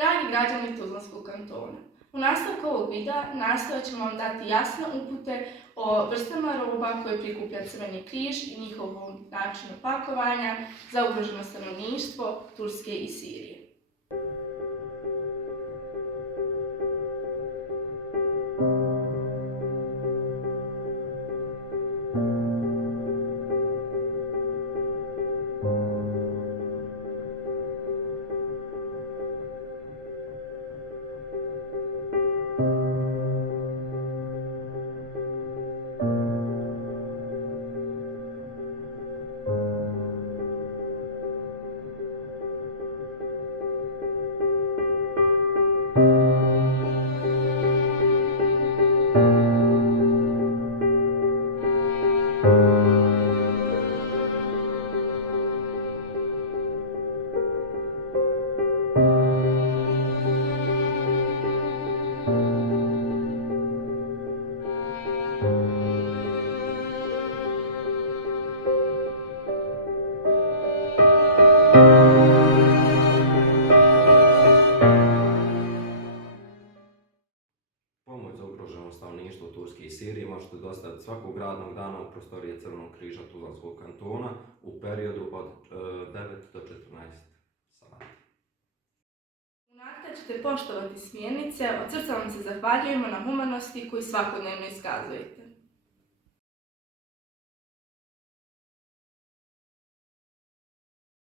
Dragi građani Tuzlanskog kantona, u nastavku ovog videa nastojat ćemo vam dati jasne upute o vrstama roba koje prikuplja Crveni križ i njihovom načinu pakovanja za ugroženo stanovništvo Turske i Sirije. Pomoć za ugroženo stanovništvo Turske i Sirije možete dostaviti svakog radnog dana u prostorije Crvenog križa Tuzlanskog kantona u periodu od 9 do 14 sati. U nadi da ćete poštovati smjernice, od srca vam se zahvaljujemo na humanosti koju svakodnevno iskazujete.